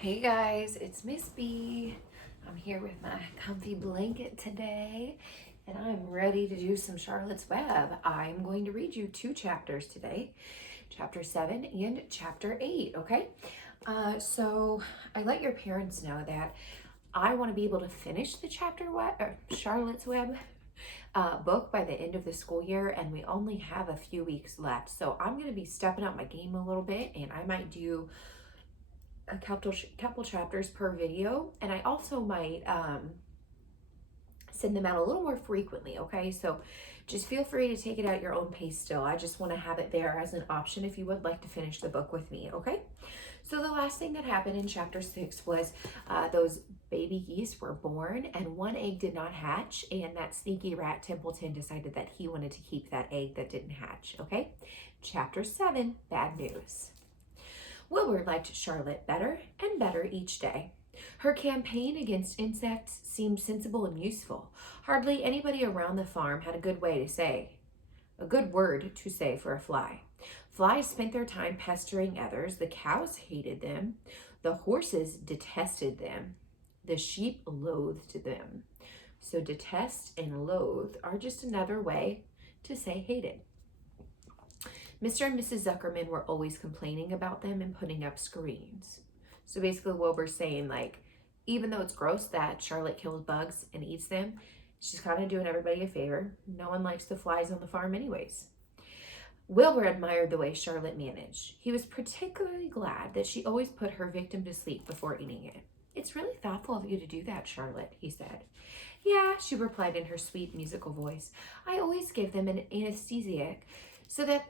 Hey guys, it's Miss B. I'm here with my comfy blanket today, and I'm ready to do some Charlotte's Web. I'm going to read you two chapters today, chapter 7 and chapter 8, okay? So I let your parents know that I want to be able to finish the Charlotte's Web book by the end of the school year, and we only have a few weeks left. So I'm going to be stepping up my game a little bit, and I might do a couple chapters per video, and I also might send them out a little more frequently. Okay, so just feel free to take it at your own pace. Still, I just want to have it there as an option if you would like to finish the book with me. Okay, so the last thing that happened in chapter 6 was those baby geese were born and one egg did not hatch, and that sneaky rat Templeton decided that he wanted to keep that egg that didn't hatch. Okay, chapter 7, bad news. Wilbur liked Charlotte better and better each day. Her campaign against insects seemed sensible and useful. Hardly anybody around the farm had a good word to say for a fly. Flies spent their time pestering others. The cows hated them. The horses detested them. The sheep loathed them. So detest and loathe are just another way to say hated. Mr. and Mrs. Zuckerman were always complaining about them and putting up screens. So basically, Wilbur's saying, like, even though it's gross that Charlotte kills bugs and eats them, she's kind of doing everybody a favor. No one likes the flies on the farm, anyways. Wilbur admired the way Charlotte managed. He was particularly glad that she always put her victim to sleep before eating it. "It's really thoughtful of you to do that, Charlotte," he said. "Yeah," she replied in her sweet musical voice. "I always give them an anesthetic so that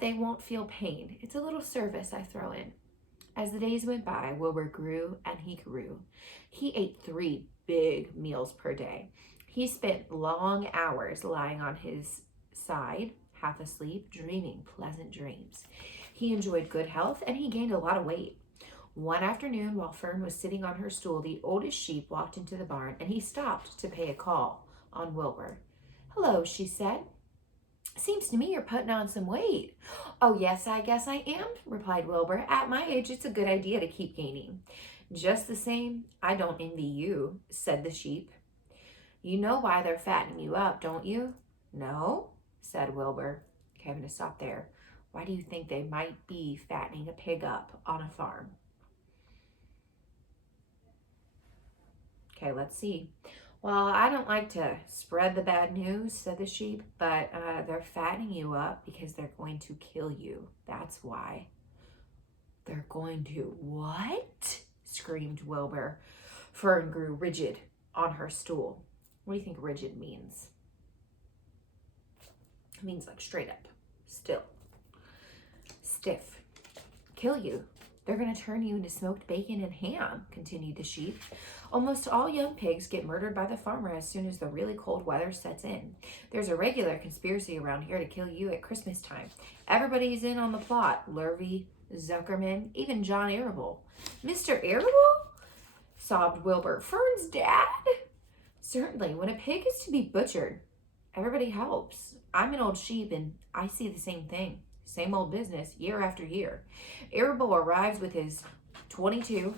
they won't feel pain. It's a little service I throw in." As the days went by, Wilbur grew and he grew. He ate 3 big meals per day. He spent long hours lying on his side, half asleep, dreaming pleasant dreams. He enjoyed good health and he gained a lot of weight. One afternoon, while Fern was sitting on her stool, the oldest sheep walked into the barn and he stopped to pay a call on Wilbur. "Hello," she said. "Seems to me you're putting on some weight." "Oh, yes, I guess I am," replied Wilbur. "At my age, it's a good idea to keep gaining." "Just the same, I don't envy you," said the sheep. "You know why they're fattening you up, don't you?" "No," said Wilbur. Okay, I'm going to stop there. Why do you think they might be fattening a pig up on a farm? Okay, let's see. "Well, I don't like to spread the bad news," said the sheep, "but they're fattening you up because they're going to kill you. That's why." "They're going to what?" screamed Wilbur. Fern grew rigid on her stool. What do you think rigid means? It means like straight up, still, stiff. "Kill you. They're going to turn you into smoked bacon and ham," continued the sheep. "Almost all young pigs get murdered by the farmer as soon as the really cold weather sets in. There's a regular conspiracy around here to kill you at Christmas time. Everybody's in on the plot. Lurvy, Zuckerman, even John Arable." "Mr. Arable?" sobbed Wilbur. "Fern's dad?" "Certainly. When a pig is to be butchered, everybody helps. I'm an old sheep and I see the same thing. Same old business, year after year. Arable arrives with his .22.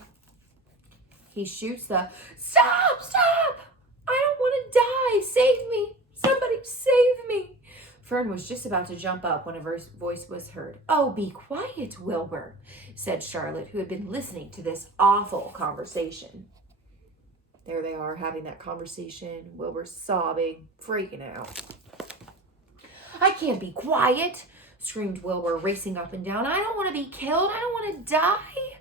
He shoots the "Stop! Stop! I don't want to die! Save me! Somebody save me!" Fern was just about to jump up when a voice was heard. "Oh, be quiet, Wilbur," said Charlotte, who had been listening to this awful conversation. There they are having that conversation. Wilbur's sobbing, freaking out. "I can't be quiet," screamed Wilbur, racing up and down. "I don't want to be killed. I don't want to die."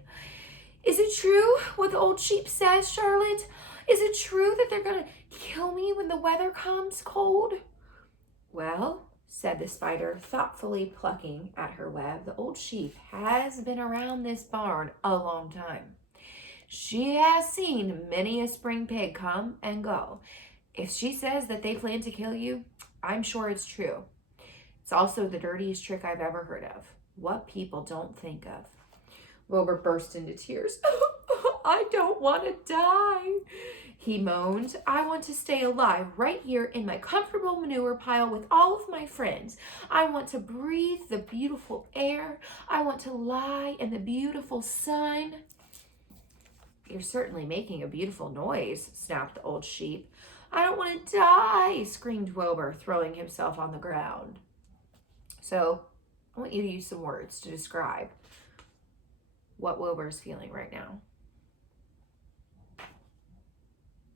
"Is it true what the old sheep says, Charlotte? Is it true that they're going to kill me when the weather comes cold?" "Well," said the spider, thoughtfully plucking at her web, "the old sheep has been around this barn a long time. She has seen many a spring pig come and go. If she says that they plan to kill you, I'm sure it's true. It's also the dirtiest trick I've ever heard of. What people don't think of." Wilbur burst into tears. "I don't want to die." he moaned. I want to stay alive right here in my comfortable manure pile with all of my friends. I want to breathe the beautiful air. I want to lie in the beautiful sun. You're certainly making a beautiful noise, snapped the old sheep. I don't want to die, screamed Wilbur, throwing himself on the ground. So I want you to use some words to describe what Wilbur is feeling right now.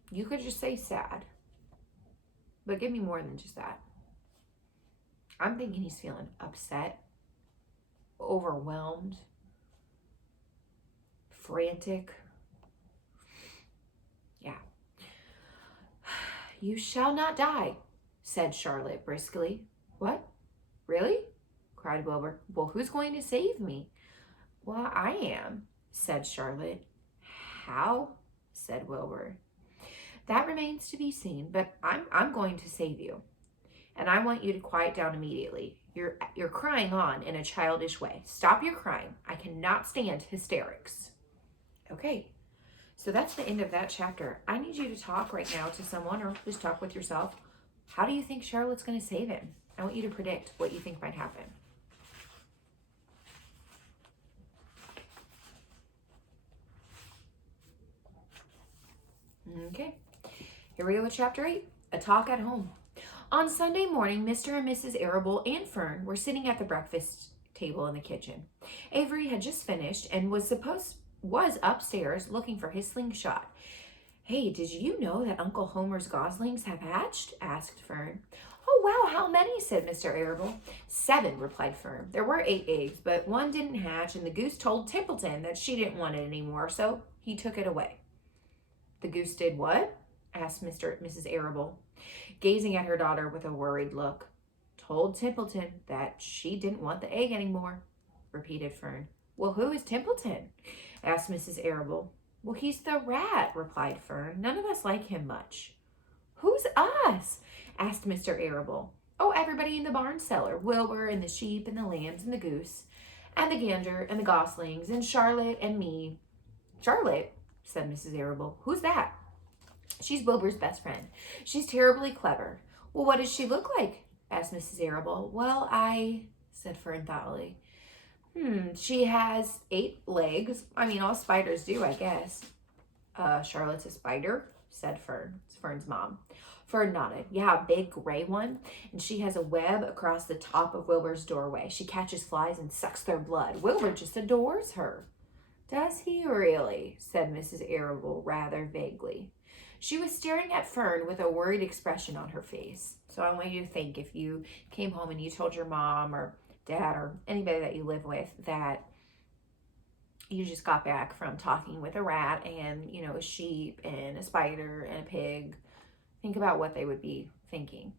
You could just say sad, but give me more than just that. I'm thinking he's feeling upset, overwhelmed, frantic. Yeah. You shall not die, said Charlotte briskly. What? Really? Cried Wilbur. Well, who's going to save me? Well, I am, said Charlotte. How? Said Wilbur. That remains to be seen, but I'm going to save you. And I want you to quiet down immediately. You're crying on in a childish way. Stop your crying. I cannot stand hysterics. Okay, so that's the end of that chapter. I need you to talk right now to someone or just talk with yourself. How do you think Charlotte's going to save him? I want you to predict what you think might happen. Okay, here we go with chapter 8, A Talk at Home. On Sunday morning, Mr. and Mrs. Arable and Fern were sitting at the breakfast table in the kitchen. Avery had just finished and was upstairs looking for his slingshot. Hey, did you know that Uncle Homer's goslings have hatched? Asked Fern. Oh, wow, how many? Said Mr. Arable. 7, replied Fern. There were 8 eggs, but one didn't hatch, and the goose told Templeton that she didn't want it anymore, so he took it away. The goose did what? Asked Mrs. Arable, gazing at her daughter with a worried look. Told Templeton that she didn't want the egg anymore, repeated Fern. Well, who is Templeton? Asked Mrs. Arable. Well, he's the rat, replied Fern. None of us like him much. Who's us? Asked Mr. Arable. Oh, everybody in the barn cellar. Wilbur and the sheep and the lambs and the goose and the gander and the goslings and Charlotte and me. Charlotte? Said Mrs. Arable. Who's that? She's Wilbur's best friend. She's terribly clever. Well, what does she look like? Asked Mrs. Arable. Well, said Fern thoughtfully. She has 8 legs. I mean, all spiders do, I guess. Charlotte's a spider, said Fern. It's Fern's mom. Fern nodded. Yeah, a big gray one. And she has a web across the top of Wilbur's doorway. She catches flies and sucks their blood. Wilbur just adores her. Does he really? Said Mrs. Arable rather vaguely. She was staring at Fern with a worried expression on her face. So I want you to think, if you came home and you told your mom or dad or anybody that you live with that you just got back from talking with a rat and, a sheep and a spider and a pig, think about what they would be thinking.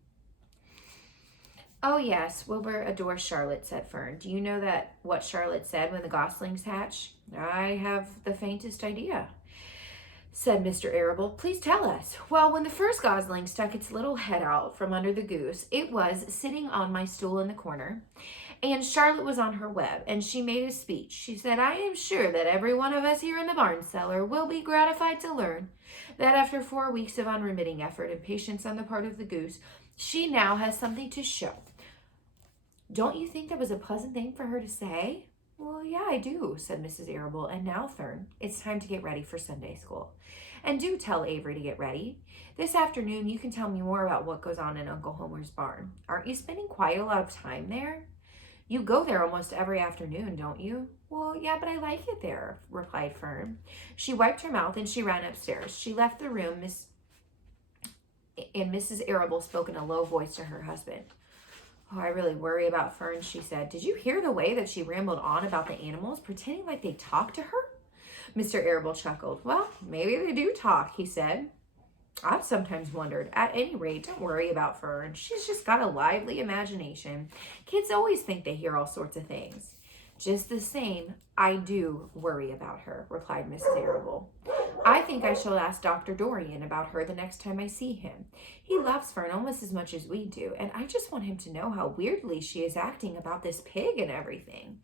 Oh, yes, Wilbur adores Charlotte, said Fern. Do you know what Charlotte said when the goslings hatched? I have the faintest idea, said Mr. Arable. Please tell us. Well, when the first gosling stuck its little head out from under the goose, it was sitting on my stool in the corner, and Charlotte was on her web, and she made a speech. She said, I am sure that every one of us here in the barn cellar will be gratified to learn that after 4 weeks of unremitting effort and patience on the part of the goose, she now has something to show. Don't you think that was a pleasant thing for her to say? Well, yeah, I do, said Mrs. Arable. And now, Fern, it's time to get ready for Sunday school. And do tell Avery to get ready. This afternoon, you can tell me more about what goes on in Uncle Homer's barn. Aren't you spending quite a lot of time there? You go there almost every afternoon, don't you? Well, yeah, but I like it there, replied Fern. She wiped her mouth and she ran upstairs. She left the room, and Mrs. Arable spoke in a low voice to her husband. Oh, I really worry about Fern, she said. Did you hear the way that she rambled on about the animals, pretending like they talked to her? Mr. Arable chuckled. Well, maybe they do talk, he said. I've sometimes wondered. At any rate, don't worry about Fern. She's just got a lively imagination. Kids always think they hear all sorts of things. Just the same, I do worry about her, replied Mrs. Arable. I think I shall ask Dr. Dorian about her the next time I see him. He loves Fern almost as much as we do, and I just want him to know how weirdly she is acting about this pig and everything.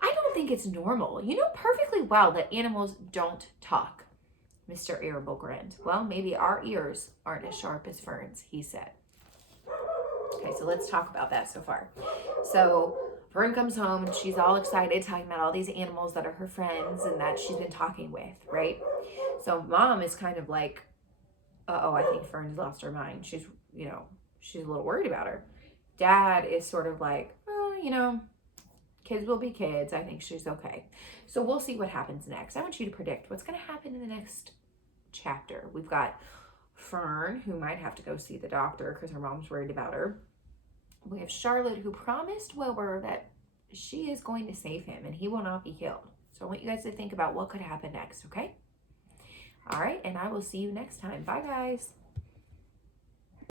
I don't think it's normal. You know perfectly well that animals don't talk. Mr. Arable grinned. Well, maybe our ears aren't as sharp as Fern's, he said. Okay, so let's talk about that so far. So Fern comes home and she's all excited, talking about all these animals that are her friends and that she's been talking with, right? So Mom is kind of like, uh-oh, I think Fern's lost her mind. She's a little worried about her. Dad is sort of like, oh, kids will be kids. I think she's okay. So we'll see what happens next. I want you to predict what's going to happen in the next chapter. We've got Fern, who might have to go see the doctor because her mom's worried about her. We have Charlotte, who promised Wilbur that she is going to save him and he will not be killed. So I want you guys to think about what could happen next, okay? All right, and I will see you next time. Bye, guys.